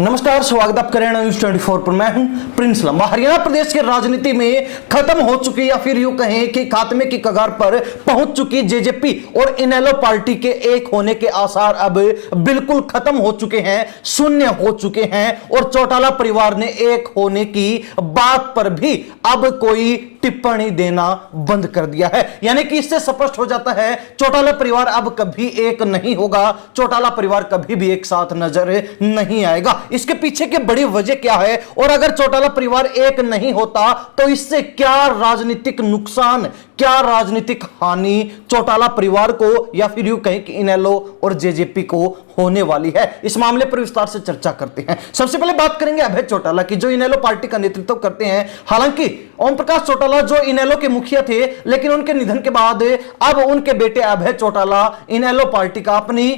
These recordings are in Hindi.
नमस्कार, स्वागत आप करें न्यूज 24 पर। मैं हूं प्रिंस लंबा। हरियाणा प्रदेश की राजनीति में खत्म हो चुकी या फिर यूं कहें कि खात्मे की कगार पर पहुंच चुकी जेजेपी और इनेलो पार्टी के एक होने के आसार अब बिल्कुल खत्म हो चुके हैं, शून्य हो चुके हैं और चौटाला परिवार ने एक होने की बात पर भी अब कोई टिप्पणी देना बंद कर दिया है। यानी कि इससे स्पष्ट हो जाता है चौटाला परिवार अब कभी एक नहीं होगा, चौटाला परिवार कभी भी एक साथ नजर नहीं आएगा। इसके पीछे की बड़ी वजह क्या है और अगर चौटाला परिवार एक नहीं होता तो इससे क्या राजनीतिक नुकसान, क्या राजनीतिक हानि चौटाला परिवार को या फिर यूं कहें कि इनेलो और जेजेपी को होने वाली है, इस मामले पर विस्तार से चर्चा करते हैं। सबसे पहले बात करेंगे अभय चौटाला की, जो इनेलो पार्टी का नेतृत्व करते हैं। हालांकि ओम प्रकाश चौटाला जो इनेलो के मुखिया थे, लेकिन उनके निधन के बाद अब उनके बेटे अभय चौटाला इनेलो पार्टी का अपनी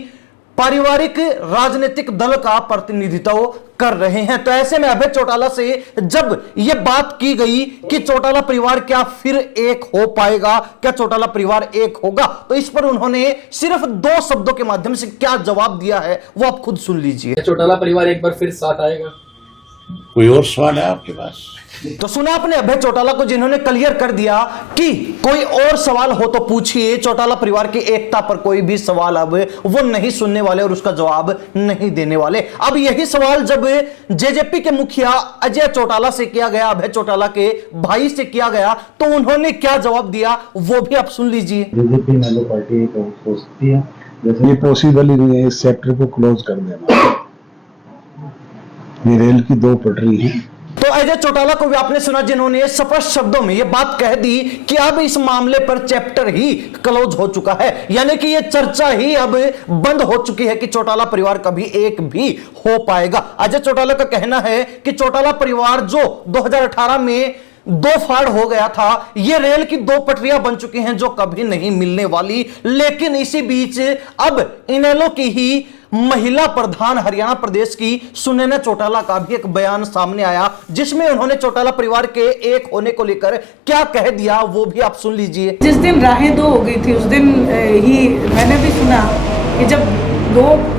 पारिवारिक राजनीतिक दल का प्रतिनिधित्व कर रहे हैं। तो ऐसे में अभय चौटाला से जब यह बात की गई कि चौटाला परिवार क्या फिर एक हो पाएगा, क्या चौटाला परिवार एक होगा, तो इस पर उन्होंने सिर्फ 2 शब्दों के माध्यम से क्या जवाब दिया है वो आप खुद सुन लीजिए। चौटाला परिवार एक बार फिर साथ आएगा? कोई और सवाल है आपके पास? तो सुना आपने अभय चौटाला को, जिन्होंने क्लियर कर दिया कि कोई और सवाल हो तो पूछिए। चौटाला परिवार की एकता पर कोई भी सवाल अब वो नहीं सुनने वाले और उसका जवाब नहीं देने वाले। अब यही सवाल जब जेजेपी के मुखिया अजय चौटाला से किया गया, अभय चौटाला के भाई से किया गया, तो उन्होंने क्या जवाब दिया वो भी आप सुन लीजिए। जेजेपी इनेलो पार्टी हो सकती है, जैसे ये पॉसिबल ही नहीं है इस सेक्टर को क्लोज कर देना। ये रेल की 2 पटरी है। तो अजय चौटाला को भी आपने सुना, जिन्होंने स्पष्ट शब्दों में यह बात कह दी कि अब इस मामले पर चैप्टर ही क्लोज हो चुका है, यानी कि यह चर्चा ही अब बंद हो चुकी है कि चौटाला परिवार कभी एक भी हो पाएगा। अजय चौटाला का कहना है कि चौटाला परिवार जो 2018 में 2 फाड़ हो गया था, यह रेल की 2 पटरियां बन चुकी हैं जो कभी नहीं मिलने वाली। लेकिन इसी बीच अब इनेलो की ही महिला प्रधान हरियाणा प्रदेश की सुनैना चौटाला का भी एक बयान सामने आया, जिसमें उन्होंने चौटाला परिवार के एक होने को लेकर क्या कह दिया वो भी आप सुन लीजिए। जिस दिन राहें 2 हो गई थी उस दिन ही मैंने भी सुना कि जब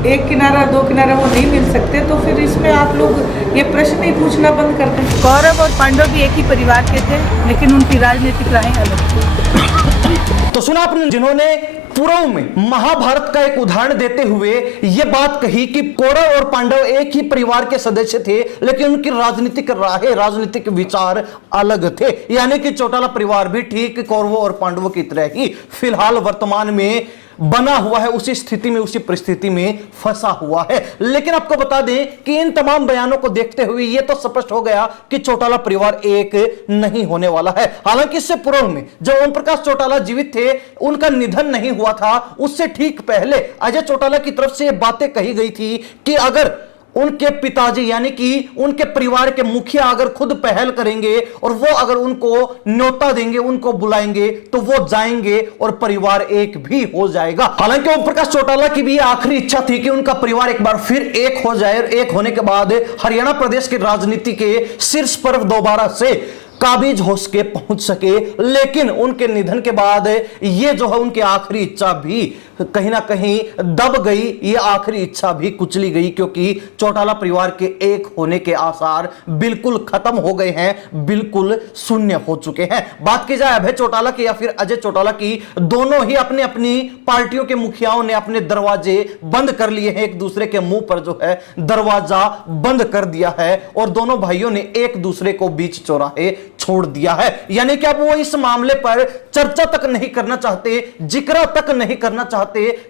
एक किनारा 2 किनारा वो नहीं मिल सकते, तो फिर इसमें आप लोग ये प्रश्न ही पूछना बंद कर दें। कौरव और पांडव भी एक ही परिवार के थे, लेकिन उनकी राजनीतिक राहें अलग थी। तो सुना आपने, जिन्होंने पूर्व में महाभारत का एक उदाहरण देते हुए यह बात कही कि कौरव और पांडव एक ही परिवार के सदस्य थे, लेकिन उनकी राजनीतिक राहें, राजनीतिक विचार अलग थे। यानी कि चौटाला परिवार भी ठीक कौरवों और पांडवों की तरह ही फिलहाल वर्तमान में बना हुआ है, उसी स्थिति में, उसी परिस्थिति में फंसा हुआ है। लेकिन आपको बता दें कि इन तमाम बयानों को देखते हुए यह तो स्पष्ट हो गया कि चौटाला परिवार एक नहीं होने वाला है। हालांकि इससे पूर्व में जब ओम प्रकाश चौटाला जीवित थे, उनका निधन नहीं हुआ था, उससे ठीक पहले अजय चौटाला की तरफ से यह बातें कही गई थी कि अगर उनके पिताजी यानी कि उनके परिवार के मुखिया अगर खुद पहल करेंगे और वो अगर उनको न्योता देंगे, उनको बुलाएंगे, तो वो जाएंगे और परिवार एक भी हो जाएगा। हालांकि ओम प्रकाश चौटाला की भी आखिरी इच्छा थी कि उनका परिवार एक बार फिर एक हो जाए और एक होने के बाद हरियाणा प्रदेश की राजनीति के शीर्ष पर दोबारा से काबिज हो सके, पहुंच सके। लेकिन उनके निधन के बाद ये जो है उनकी आखिरी इच्छा भी कहीं ना कहीं दब गई, ये आखिरी इच्छा भी कुचली गई, क्योंकि चौटाला परिवार के एक होने के आसार बिल्कुल खत्म हो गए हैं, बिल्कुल शून्य हो चुके हैं। बात की जाए अभय चौटाला की या फिर अजय चौटाला की, दोनों ही अपनी अपनी पार्टियों के मुखियाओं ने अपने दरवाजे बंद कर लिए हैं, एक दूसरे के मुंह पर जो है दरवाजा बंद कर दिया है और दोनों भाइयों ने एक दूसरे को बीच चौराहे छोड़ दिया है। यानी कि अब वो इस मामले पर चर्चा तक नहीं करना चाहते, जिक्र तक नहीं करना चाहते,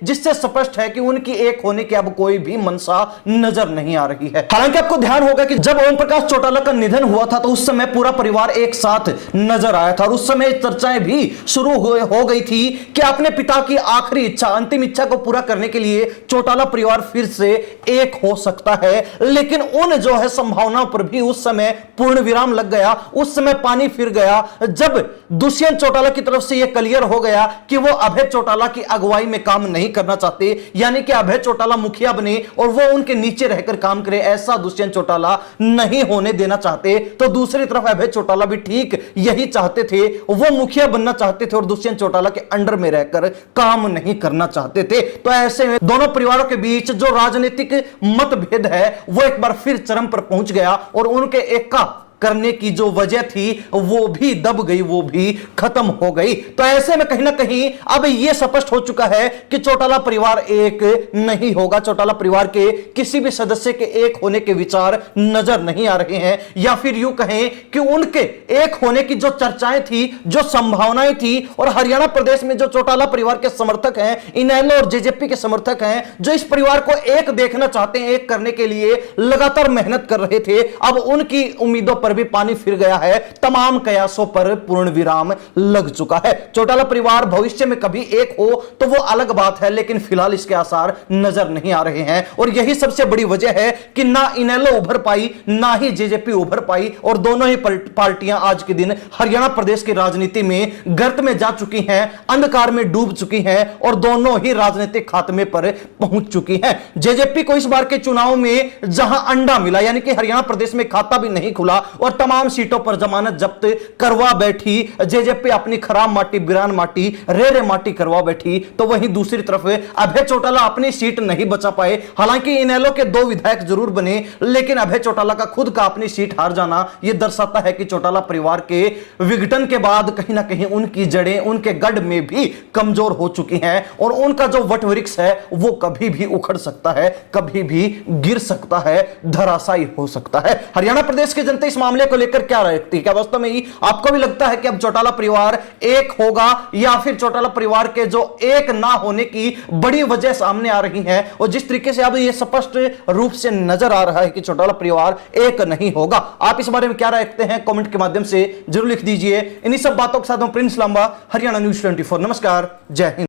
जिससे स्पष्ट है कि उनकी एक होने की अब कोई भी मंशा नजर नहीं आ रही है। हालांकि आपको ध्यान होगा कि जब ओम प्रकाश चौटाला का निधन हुआ था तो उस समय पूरा परिवार एक साथ नजर आया था और उस समय चर्चाएं भी शुरू हो गई थी कि अपने पिता की आखिरी इच्छा, अंतिम इच्छा को पूरा करने के लिए चौटाला परिवार फिर से एक हो सकता है। लेकिन उन जो है संभावनाओं पर भी उस समय पूर्ण विराम लग गया। उस समय पानी फिर गया जब दुष्यंत चौटाला की तरफ से यह क्लियर हो गया कि वो अभय चौटाला की अगुवाई में काम नहीं करना चाहते, यानी कि अभय चौटाला मुखिया बने और वो उनके नीचे रहकर काम करे, ऐसा दुष्यंत चौटाला नहीं होने देना चाहते। तो दूसरी तरफ अभय चौटाला भी ठीक यही चाहते थे, वो मुखिया बनना चाहते थे और दुष्यंत चौटाला के अंडर में रहकर काम नहीं करना चाहते थे। तो ऐसे में दोनों परिवारों के बीच जो राजनीतिक मतभेद है वो एक बार फिर चरम पर पहुंच गया और उनके एका करने की जो वजह थी वो भी दब गई, वो भी खत्म हो गई। तो ऐसे में कहीं ना कहीं अब यह स्पष्ट हो चुका है कि चौटाला परिवार एक नहीं होगा। चौटाला परिवार के किसी भी सदस्य के एक होने के विचार नजर नहीं आ रहे हैं, या फिर यूं कहें कि उनके एक होने की जो चर्चाएं थी, जो संभावनाएं थी, और हरियाणा प्रदेश में जो चौटाला परिवार के समर्थक हैं, इनेलो और जेजेपी के समर्थक हैं, जो इस परिवार को एक देखना चाहते हैं, एक करने के लिए लगातार मेहनत कर रहे थे, अब उनकी उम्मीदों पर भी पानी फिर गया है। तमाम कयासों पर पूर्ण विराम लग चुका है। चौटाला परिवार भविष्य में कभी एक हो तो वो अलग बात है, लेकिन फिलहाल इसके आसार नजर नहीं आ रहे हैं और यही सबसे बड़ी वजह है कि ना इनेलो उभर पाई, ना ही जेजेपी उभर पाई, और दोनों ही पार्टियां आज के दिन हरियाणा प्रदेश की राजनीति में गर्त में जा चुकी हैं, अंधकार में डूब चुकी हैं और दोनों ही राजनीतिक खात्मे पर पहुंच चुकी हैं। जेजेपी को इस बार के चुनाव में जहां अंडा मिला, यानी कि हरियाणा प्रदेश में खाता भी नहीं खुला और तमाम सीटों पर जमानत जब्त करवा बैठी, जेजेपी अपनी खराब माटी, बिरान माटी, रेरे माटी करवा बैठी, तो वहीं दूसरी तरफ अभय चौटाला अपनी सीट नहीं बचा पाए। हालांकि इनेलो के 2 विधायक जरूर बने, लेकिन अभय चौटाला का खुद का अपनी सीट हार जाना यह दर्शाता है कि चौटाला परिवार के विघटन के बाद कहीं ना कहीं उनकी जड़ें उनके गढ़ में भी कमजोर हो चुकी हैं और उनका जो वटवृक्ष है वो कभी भी उखड़ सकता है, कभी भी गिर सकता है, धराशायी हो सकता है। हरियाणा प्रदेश की जनता इस मामले को लेकर क्या राय रखती है? क्या वास्तव में ही आपको भी लगता है कि अब चौटाला परिवार एक होगा, या फिर चौटाला परिवार के जो एक ना होने की बड़ी वजह सामने आ रही है और जिस तरीके से अब यह स्पष्ट रूप से नजर आ रहा है कि चौटाला परिवार एक नहीं होगा, आप इस बारे में क्या राय रखते हैं? कमेंट के माध्यम से जरूर लिख दीजिए। इन्हीं सब बातों के साथ प्रिंस लांबा, हरियाणा न्यूज़ 24। नमस्कार, जय हिंद।